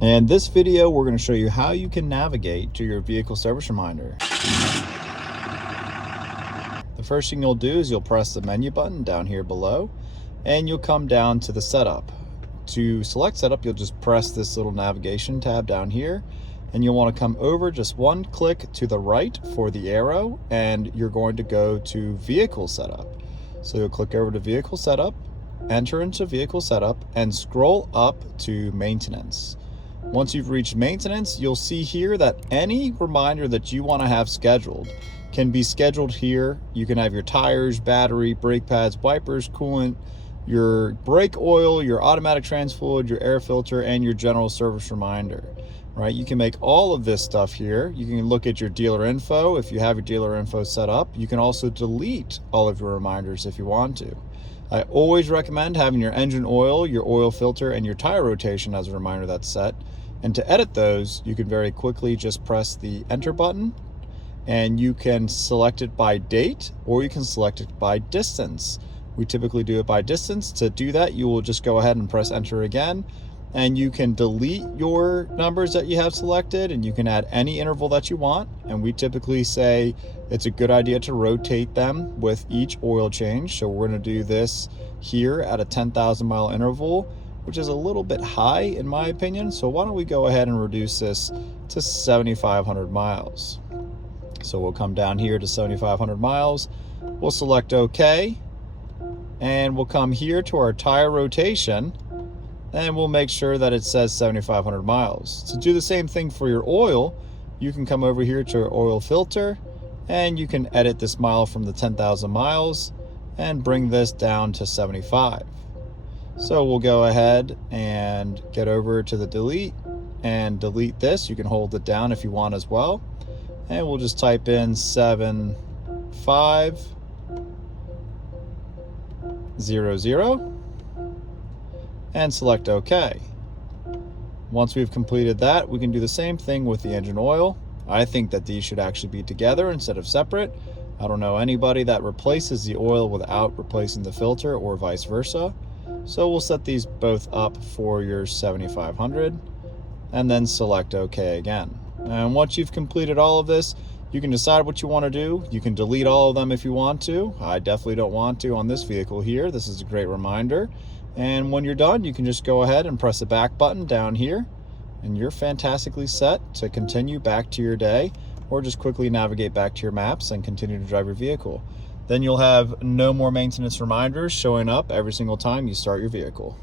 In this video, we're going to show you how you can navigate to your vehicle service reminder. The first thing you'll do is you'll press the menu button down here below, and you'll come down to the setup. To select setup, you'll just press this little navigation tab down here, and you'll want to come over just one click to the right for the arrow, and you're going to go to vehicle setup. So you'll click over to vehicle setup, enter into vehicle setup, and scroll up to maintenance. Once you've reached maintenance, you'll see here that any reminder that you want to have scheduled can be scheduled here. You can have your tires, battery, brake pads, wipers, coolant, your brake oil, your automatic trans fluid, your air filter, and your general service reminder. Right? You can make all of this stuff here. You can look at your dealer info if you have your dealer info set up. You can also delete all of your reminders if you want to. I always recommend having your engine oil, your oil filter, and your tire rotation as a reminder that's set. And to edit those, you can very quickly just press the enter button, and you can select it by date or you can select it by distance. We typically do it by distance. To do that, you will just go ahead and press enter again, and you can delete your numbers that you have selected, and you can add any interval that you want. And we typically say it's a good idea to rotate them with each oil change. So we're going to do this here at a 10,000 mile interval, which is a little bit high in my opinion. So why don't we go ahead and reduce this to 7,500 miles. So we'll come down here to 7,500 miles. We'll select OK, and we'll come here to our tire rotation, and we'll make sure that it says 7,500 miles. To do the same thing for your oil, you can come over here to your oil filter, and you can edit this mile from the 10,000 miles and bring this down to 75. So we'll go ahead and get over to the delete and delete this. You can hold it down if you want as well. And we'll just type in 7500 and select OK. Once we've completed that, we can do the same thing with the engine oil. I think that these should actually be together instead of separate. I don't know anybody that replaces the oil without replacing the filter or vice versa. So we'll set these both up for your 7500 and then select OK again. And once you've completed all of this, you can decide what you want to do. You can delete all of them if you want to. I definitely don't want to on this vehicle here. This is a great reminder. And when you're done, you can just go ahead and press the back button down here, and you're fantastically set to continue back to your day, or just quickly navigate back to your maps and continue to drive your vehicle. Then you'll have no more maintenance reminders showing up every single time you start your vehicle.